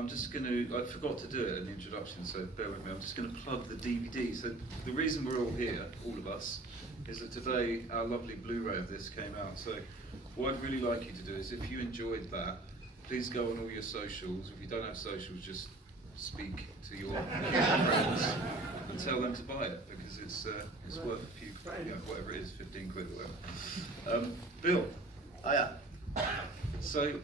I'm just going to, I forgot to do it in the introduction, so bear with me. I'm just going to plug the DVD. So the reason we're all here, all of us, is that today our lovely Blu-ray of this came out. So what I'd really like you to do is, if you enjoyed that, please go on all your socials. If you don't have socials, just speak to your friends and tell them to buy it, because it's worth a few, you know, whatever it is, 15 quid or whatever. Bill. Hiya. So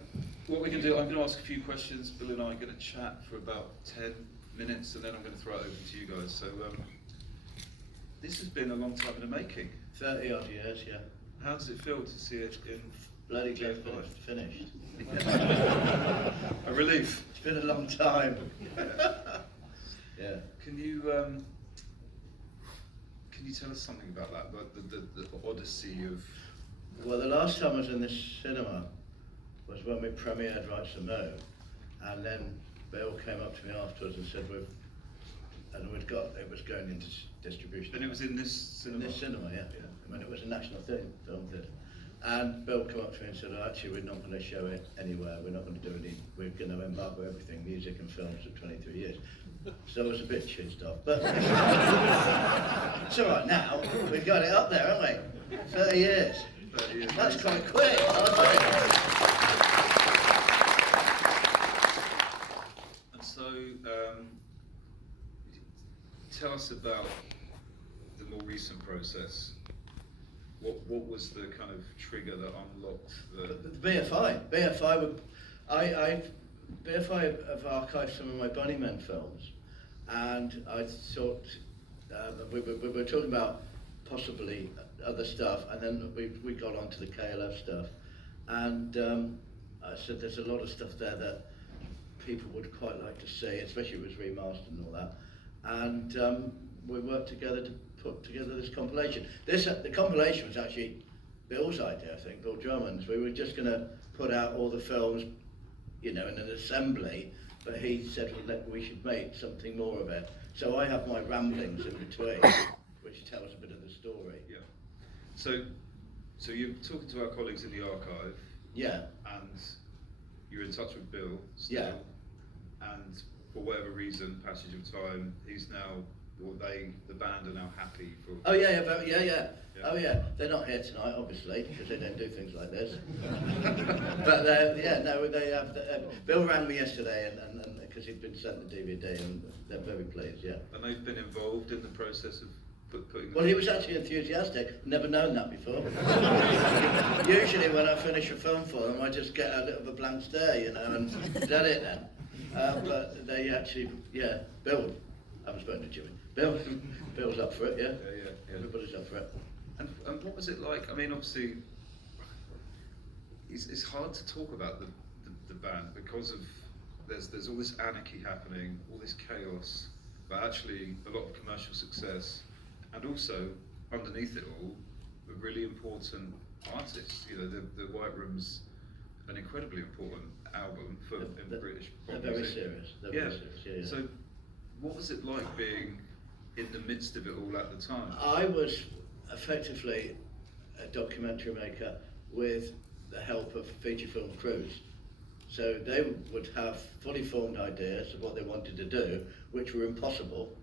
what we can do, I'm going to ask a few questions. Bill and I are going to chat for about 10 minutes, and then I'm going to throw it over to you guys. So this has been a long time in the making. 30 odd years, yeah. How does it feel to see it in Bloody glad finished. A relief. It's been a long time. Yeah. Can you tell us something about that, about the odyssey of? Well, the last time I was in this cinema was when we premiered Rights to Know, and then Bill came up to me afterwards and said it was going into distribution. And it was in this cinema? In this cinema, yeah. I mean, it was a national film theatre. And Bill came up to me and said, oh, actually, we're not going to show it anywhere. We're not going to do any. We're going to embargo everything, music and films, for 23 years. So I was a bit chizzed off. But it's all right now. We've got it up there, haven't we? 30 years. 30 years. That's quite quick, isn't it? And so, tell us about the more recent process. What was the kind of trigger that unlocked the BFI have archived some of my Bunnymen films, and I thought we were talking about possibly other stuff, and then we got onto the KLF stuff, and I said there's a lot of stuff there that people would quite like to see, especially if it was remastered and all that, and we worked together to put together this compilation. The compilation was actually Bill's idea, I think, Bill Drummond's. We were just going to put out all the films, you know, in an assembly, but he said we should make something more of it. So I have my ramblings in between, which tells a bit of the story. Yeah. So you're talking to our colleagues in the archive. Yeah. And you're in touch with Bill still. Yeah. And for whatever reason, passage of time, he's now, or the band are now happy for. Oh yeah. Oh yeah, they're not here tonight, obviously, because they don't do things like this. But they have. Bill rang me yesterday, and because he'd been sent the DVD, and they're very pleased. Yeah. And they've been involved in the process of putting. Well, he was actually enthusiastic. Never known that before. Usually, when I finish a film for them, I just get a little of a blank stare, you know, and is that it then? But they actually, yeah, Bill. I haven't spoken to Jimmy. Bill's up for it, yeah? Yeah. Everybody's up for it. And what was it like? I mean, obviously, it's hard to talk about the band because of there's all this anarchy happening, all this chaos, but actually a lot of commercial success, and also underneath it all, a really important artists. You know, the White Room's an incredibly important album for British pop They're very music. serious. They're very serious. Yeah. So, what was it like being in the midst of it all at the time? I was effectively a documentary maker with the help of feature film crews. So they would have fully formed ideas of what they wanted to do, which were impossible,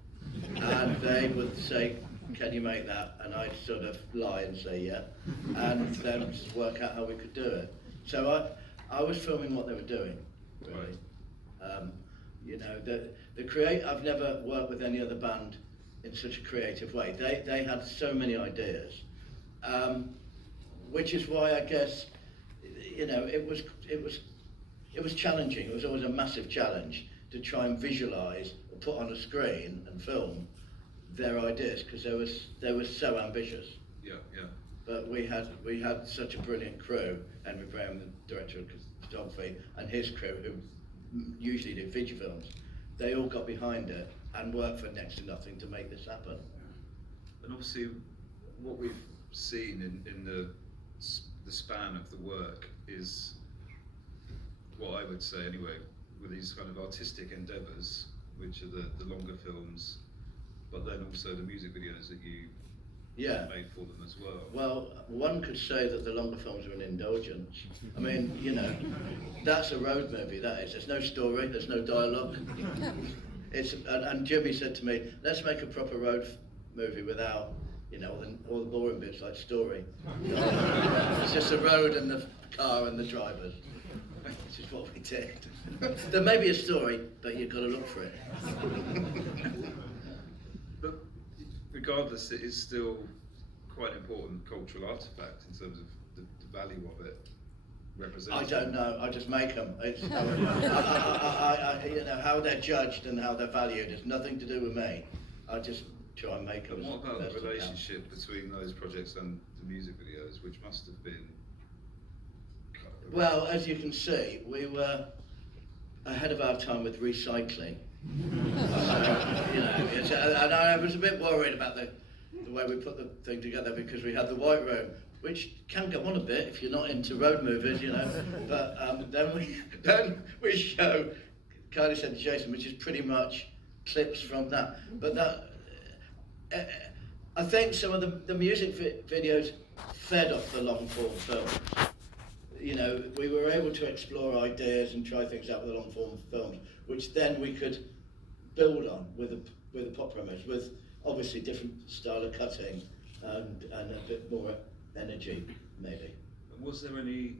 and they would say, can you make that? And I'd sort of lie and say yeah, and then just work out how we could do it. So I was filming what they were doing, really. Right. You know, I've never worked with any other band in such a creative way. They had so many ideas, which is why I guess, you know, it was challenging. It was always a massive challenge to try and visualise or put on a screen and film their ideas, because they were so ambitious. Yeah. But we had such a brilliant crew. Henry Graham, the director of photography, and his crew, who usually do feature films, they all got behind it and worked for next to nothing to make this happen. And obviously, what we've seen in the span of the work is what I would say anyway, with these kind of artistic endeavours, which are the longer films, but then also the music videos that you Yeah. made for them as well. Well, one could say that the longer films are an indulgence. I mean, you know, that's a road movie, that is. There's no story, there's no dialogue. And Jimmy said to me, let's make a proper road movie without, you know, all the boring bits like story. It's just the road and the car and the drivers. Which is what we did. There may be a story, but you've got to look for it. But regardless, it is still quite an important cultural artifact in terms of the value of it representing. I don't know. I just make them. It's, you know, how they're judged and how they're valued has nothing to do with me. I just try and make them. But what about the relationship between those projects and the music videos, which must have been? Well, as you can see, we were ahead of our time with recycling. You know, and I was a bit worried about the way we put the thing together, because we had the white room, which can go on a bit if you're not into road movies, you know. But then we show Carly Said to Jason, which is pretty much clips from that. But that I think some of the music videos fed off the long form films. You know, we were able to explore ideas and try things out with the long form films, which then we could build on with the pop promos, with obviously different style of cutting and a bit more energy, maybe. And was there any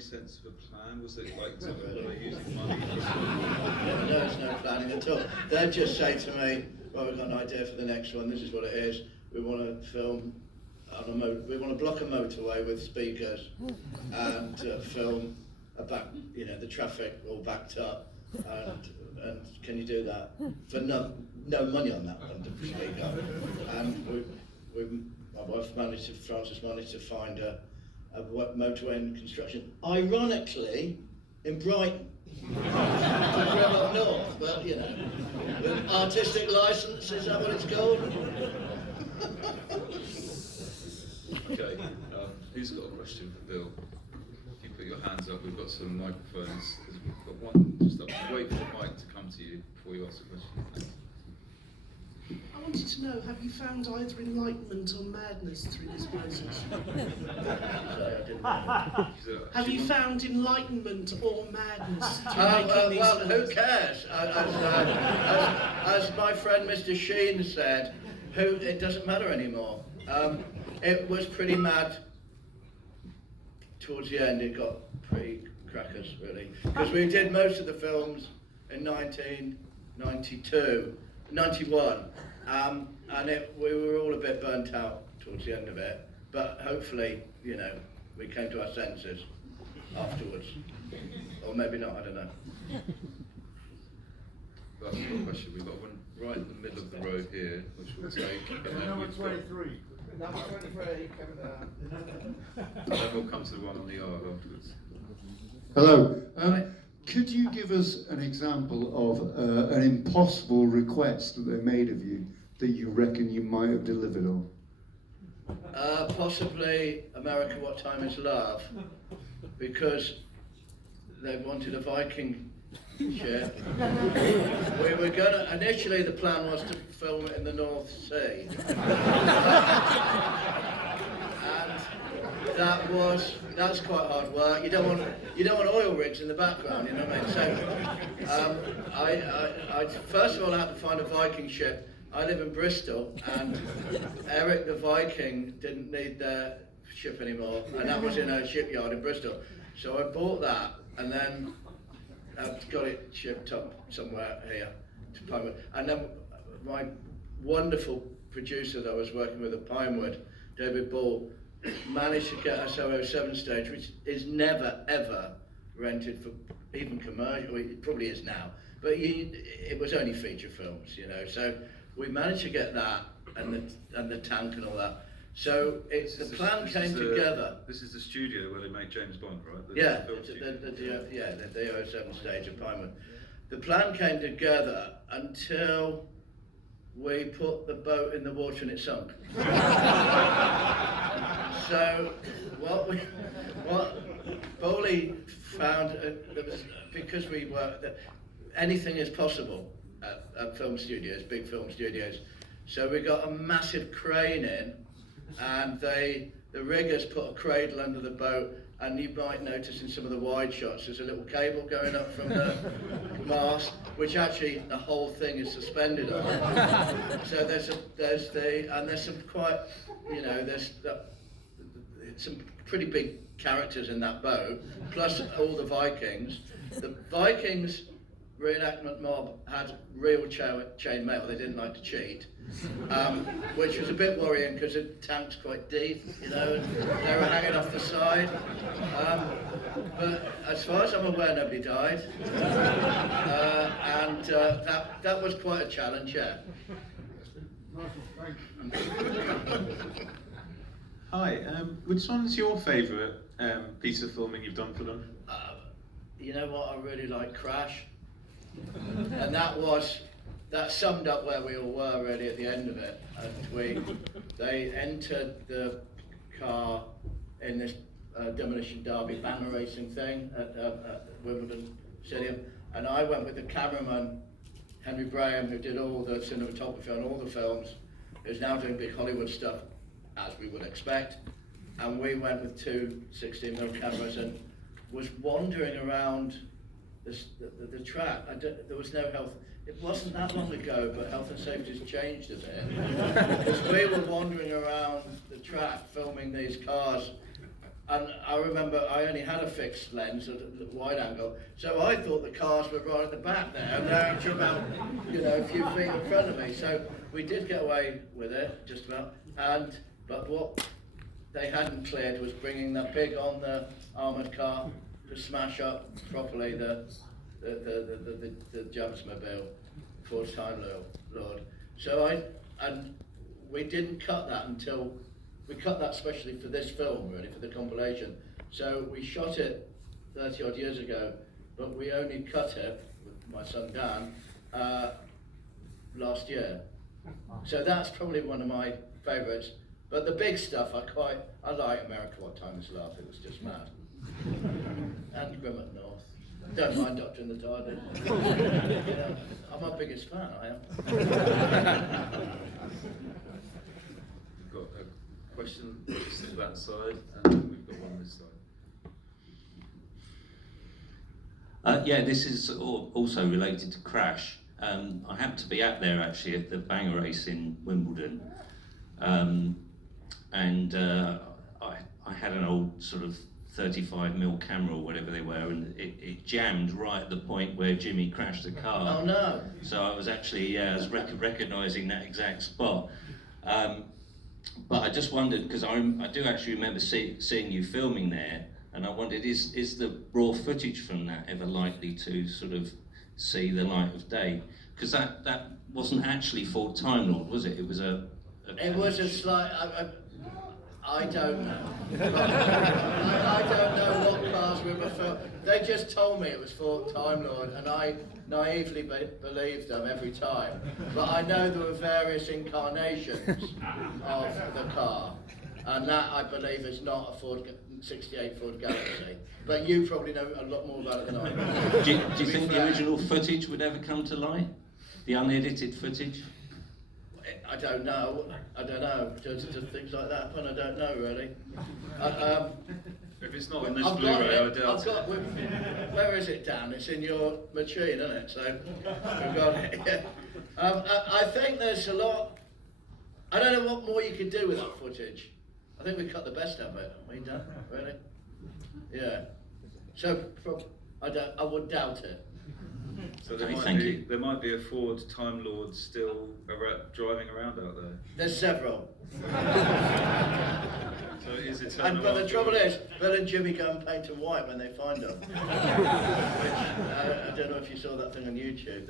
sense of a plan? Was it like were they using money? No, there's no planning at all. They'd just say to me, well, we've got an idea for the next one, this is what it is, we want to film we want to block a motorway with speakers and film the traffic all backed up, and can you do that for no money on that one to speak up? And my wife Frances managed to find a motorway in construction, ironically in Brighton. Up north, but you know, with artistic license, is that what it's called? Okay, who's got a question for Bill? If you put your hands up, we've got some microphones. We've got one just up. Wait for the mic to come to you before you ask a question. I wanted to know, have you found either enlightenment or madness through this process? Have you found enlightenment or madness through making these well, films? who cares? As my friend Mr. Sheen said, it doesn't matter anymore. It was pretty mad towards the end. It got pretty crackers, really, because we did most of the films in 1992, 91, and we were all a bit burnt out towards the end of it. But hopefully, you know, we came to our senses afterwards, or maybe not. I don't know. That's one question. We've got one right in the middle of the road here, which we'll take. And then Number we've got- 23. Number 23. and then we'll come to the one on the yard afterwards. Hello. Hi. Could you give us an example of an impossible request that they made of you that you reckon you might have delivered on? Possibly America, What Time Is Love, because they wanted a Viking ship. We were initially the plan was to film it in the North Sea. And that's quite hard work. You don't want oil rigs in the background, you know what I mean? So I first of all I had to find a Viking ship. I live in Bristol, and Eric the Viking didn't need their ship anymore, and that was in a shipyard in Bristol. So I bought that, and then I've got it shipped up somewhere here to Pinewood. And then my wonderful producer that I was working with at Pinewood, David Ball, managed to get us our 07 stage, which is never ever rented for even commercial. It probably is now, but it was only feature films, you know. So we managed to get that and the tank and all that. So the plan came together. This is the studio where they make James Bond, right? Yeah, film studio. the 07 stage at Pinewood. The plan came together until we put the boat in the water and it sunk. So what Bowley found, because anything is possible at film studios, big film studios. So we got a massive crane in, and the riggers put a cradle under the boat, and you might notice in some of the wide shots there's a little cable going up from the mast, which actually the whole thing is suspended on. So there's some quite, there's some pretty big characters in that boat, plus all the Vikings. The Vikings reenactment mob had real chain mail. They didn't like to cheat, which was a bit worrying because the tank's quite deep, and they were hanging off the side. But as far as I'm aware, nobody died, and that was quite a challenge. Yeah. Hi. Which one's your favourite piece of filming you've done for them? You know what? I really like Crash. And that summed up where we all were really at the end of it. And they entered the car in this demolition derby banner racing thing at Wimbledon Stadium, and I went with the cameraman Henry Braham, who did all the cinematography on all the films, who's now doing big Hollywood stuff, as we would expect. And we went with two 16mm cameras and was wandering around the track. There was no health. It wasn't that long ago, but health and safety has changed a bit. Because we were wandering around the track filming these cars, and I remember I only had a fixed lens at a wide angle, so I thought the cars were right at the back there, and they're actually about a few feet in front of me. So we did get away with it, just about. But what they hadn't cleared was bringing that pig on the armoured car to smash up properly the Jumpsmobile, Ford's Time Lord. So we didn't cut that until we cut that specially for this film, really, for the compilation. So we shot it 30 odd years ago, but we only cut it with my son Dan last year. So that's probably one of my favourites. But the big stuff I like America What Time Is Love. It was just mad. And Grim at North. Don't mind Doctor in the Garden. I'm my biggest fan, I am. We've got a question to that side, and we've got one this side. Yeah, this is also related to Crash. I happened to be out there actually at the banger race in Wimbledon, and I had an old sort of 35mm camera or whatever they were, and it jammed right at the point where Jimmy crashed the car. Oh no! So I was actually I was recognising that exact spot. But I just wondered, because I do actually remember seeing you filming there, and I wondered, is the raw footage from that ever likely to sort of see the light of day? Because that wasn't actually Ford Time Lord, was it? It was It was a slight. I don't know. I don't know what cars we were filming. They just told me it was Ford Time Lord, and I naively believed them every time. But I know there were various incarnations of the car, and that I believe is not a 68 Ford Galaxy. But you probably know a lot more about it than I do. Do you think the original footage would ever come to light? The unedited footage? I don't know. Just things like that, but I don't know really. If it's not on this I've got Blu-ray, I it. doubt it. Where is it, Dan? It's in your machine, isn't it? So we've got it. Yeah. I think there's a lot. I don't know what more you could do with that footage. I think we cut the best of it, haven't we, Dan? Really? Yeah. So I would doubt it. So Okay, there might be a Ford Time Lord still driving around out there. There's several. So it is eternal. But the trouble is, Bill and Jimmy go and paint them white when they find them. Which, I don't know if you saw that thing on YouTube.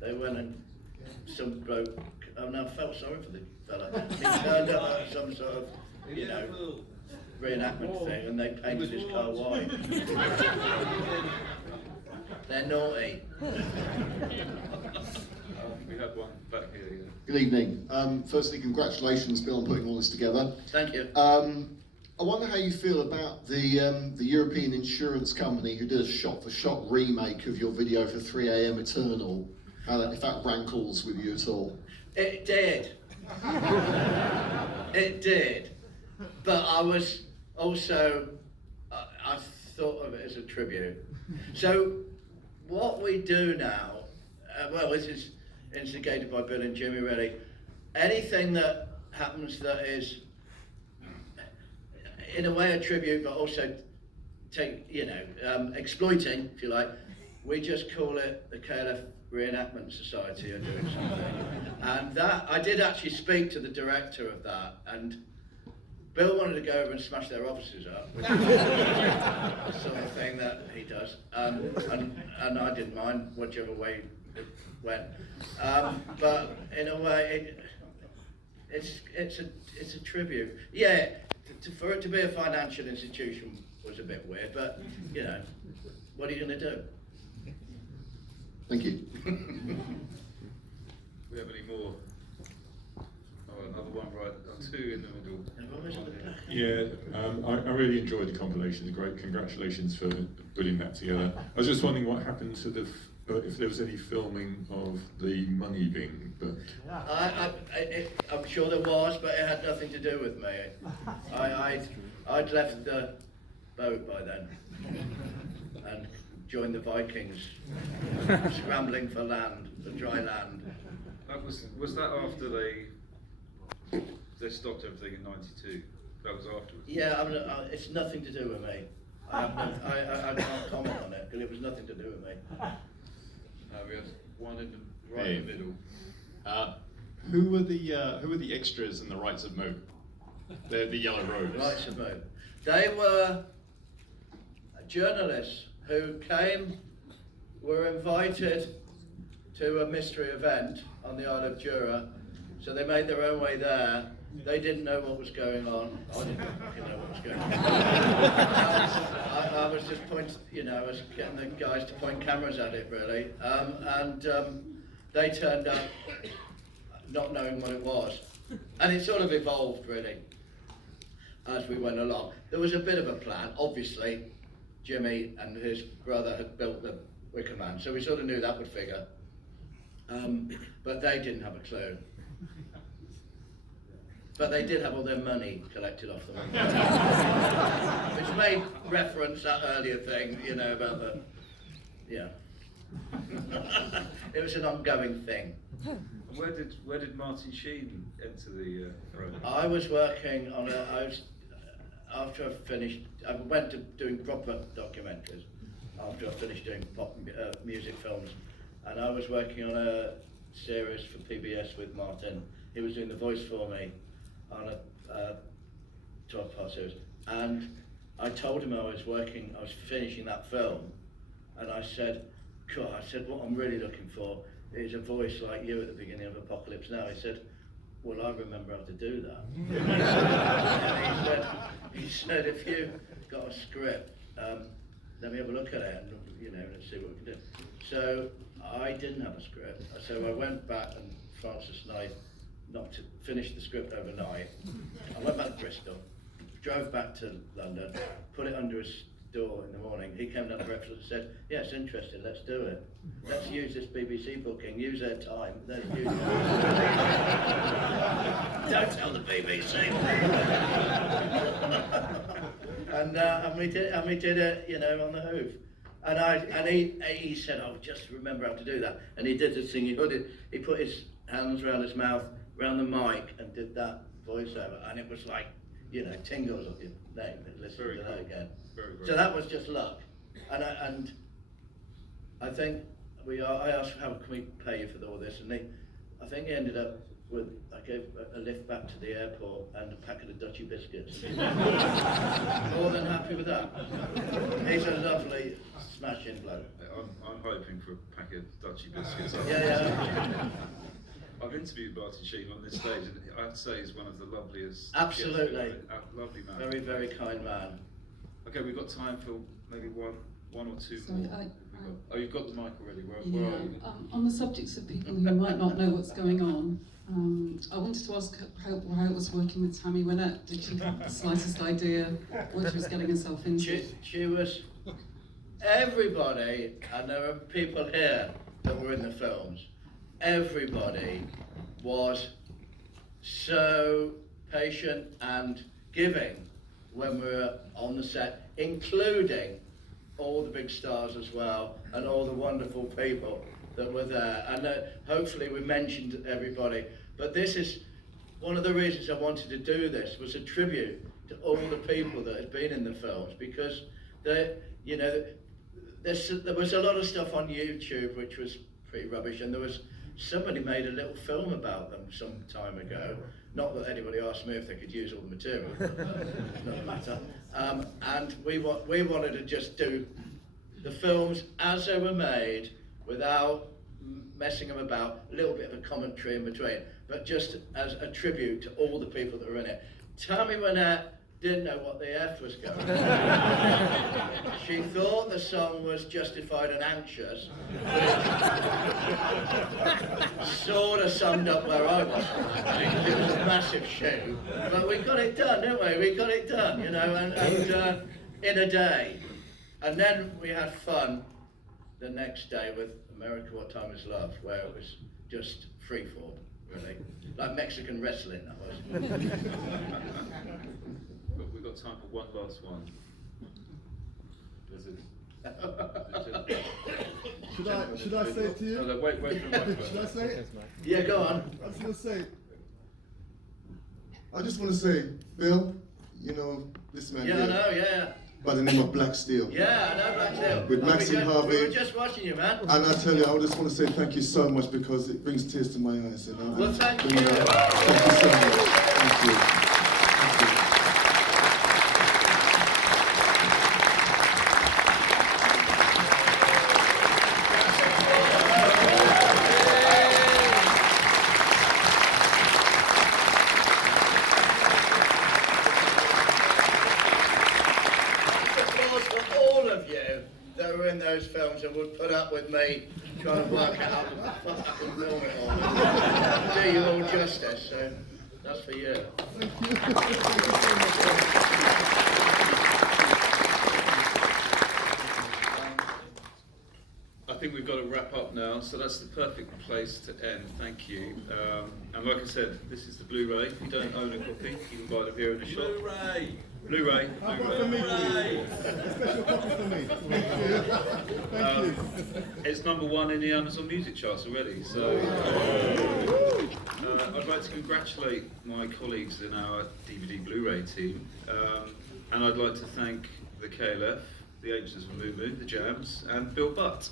They went and some bloke. I felt sorry for the fella. He turned up at some sort of, reenactment thing, and they painted his car white. They're naughty. We had one back here. Yeah. Good evening. Firstly, congratulations, Bill, on putting all this together. Thank you. I wonder how you feel about the European insurance company who did a shot-for-shot remake of your video for 3 AM Eternal. How that, if that rankles with you at all? It did. It did. But I was also, I thought of it as a tribute. So what we do now, well, this is instigated by Bill and Jimmy really, anything that happens that is in a way a tribute but also exploiting, if you like, we just call it the KLF Reenactment Society are doing something. And that, I did actually speak to the director of that, and Bill wanted to go over and smash their offices up, which is the sort of thing that he does, and I didn't mind whichever way it went. But in a way, it's a tribute. Yeah, for it to be a financial institution was a bit weird, but you know, what are you going to do? Thank you. We have any more? Oh, another one right, two in the middle. Yeah, I really enjoyed the compilation. Great, congratulations for putting that together. I was just wondering what happened to the if there was any filming of the money being booked. I'm sure there was, but it had nothing to do with me. I'd left the boat by then and joined the Vikings, scrambling for land, for dry land. That was that after they stopped everything in '92? That was afterwards. Yeah, it's nothing to do with me. I can't comment on it because it was nothing to do with me. We had one in the middle. Who were the extras in the Rights of Mo? They're the Yellow Robes. Rights of Mo. They were journalists who were invited to a mystery event on the Isle of Jura, so they made their own way there. They didn't know what was going on. I didn't know what was going on. I was just I was getting the guys to point cameras at it really, and they turned up not knowing what it was, and it sort of evolved really as we went along. There was a bit of a plan, obviously. Jimmy and his brother had built the Wicker Man, so we sort of knew that would figure. But they didn't have a clue. But they did have all their money collected off them. Which made reference that earlier thing, about the, yeah. It was an ongoing thing. Where did Martin Sheen enter the throne? I was working on after I finished, I went to doing proper documentaries after I finished doing pop music films, and I was working on a series for PBS with Martin. He was doing the voice for me on a 12-part series, and I told him I was finishing that film, and I said, God, what I'm really looking for is a voice like you at the beginning of Apocalypse Now. He said, well, I remember how to do that. And he said, if you got a script, let me have a look at it and let's see what we can do. So I didn't have a script, so I went back, and Francis and I finished the script overnight. I went back to Bristol, drove back to London, put it under his door in the morning. He came down to breakfast and said, yeah, it's interesting, let's do it. Let's use this BBC booking, use their time, let's use it. Don't tell the BBC. and we did it, on the hoof. And he said, oh, just remember how to do that. And he did this thing, he put his hands around his mouth, around the mic, and did that voiceover. And it was like, tingles up your name, listen to that again. So that was just luck. And I think I asked, how can we pay you for all this? And I think he ended up with, I gave a lift back to the airport and a packet of Dutchy biscuits. More than happy with that. He's a lovely, smashing bloke. I'm hoping for a packet of Dutchy biscuits. Yeah. I've interviewed Martin Sheen on this stage, and I have to say he's one of the loveliest. Absolutely. Lovely man. Very, very kind man. Okay, we've got time for maybe one or two Sorry, more. You've got the mic already. Where are you? On the subjects of people who might not know what's going on, I wanted to ask how it was working with Tammy Wynette. Did she have the slightest idea what she was getting herself into? She was, everybody, and there are people here that were in the films, everybody was so patient and giving when we were on the set, including all the big stars as well, and all the wonderful people that were there. And hopefully we mentioned everybody, but this is one of the reasons I wanted to do this, was a tribute to all the people that had been in the films, because there was a lot of stuff on YouTube which was pretty rubbish, and somebody made a little film about them some time ago. Not that anybody asked me if they could use all the material, no matter. And we wanted to just do the films as they were made, without messing them about, a little bit of a commentary in between, but just as a tribute to all the people that were in it. Tammy Wynette didn't know what the F was going on. She thought the song was Justified and Anxious, which sort of summed up where I was. It was a massive show, but we got it done, didn't we? We got it done, you know, and in a day. And then we had fun the next day with America, What Time Is Love, where it was just freeform, really. Like Mexican wrestling, that was. We've got time for one last one. Should I say it to you? No, wait for a moment. Should I say it? Yeah, go on. I was going to say, I just want to say, Bill, you know, this man Yeah, here, I know, yeah. by the name of Black Steel. Yeah, I know Black Steel. With Maxine Harvey. We were just watching you, man. And I tell you, I just want to say thank you so much, because it brings tears to my eyes. You know? Well, thank you. Thank you so much. Thank you. Thank you. Films and would put up with me trying to work out how the fuck I can film it all. Do you all justice, so that's for you. I think we've got to wrap up now, so that's the perfect place to end. Thank you. And like I said, this is the Blu-ray. If you don't own a copy, you can buy it here in the shop. Blu-ray! Blu-ray. How about for me, please? A special copy for me. Thank you. It's #1 in the Amazon Music charts already, so I'd like to congratulate my colleagues in our DVD Blu-ray team, and I'd like to thank the KLF, the H's of Moo Moo, the Jams, and Bill Butt.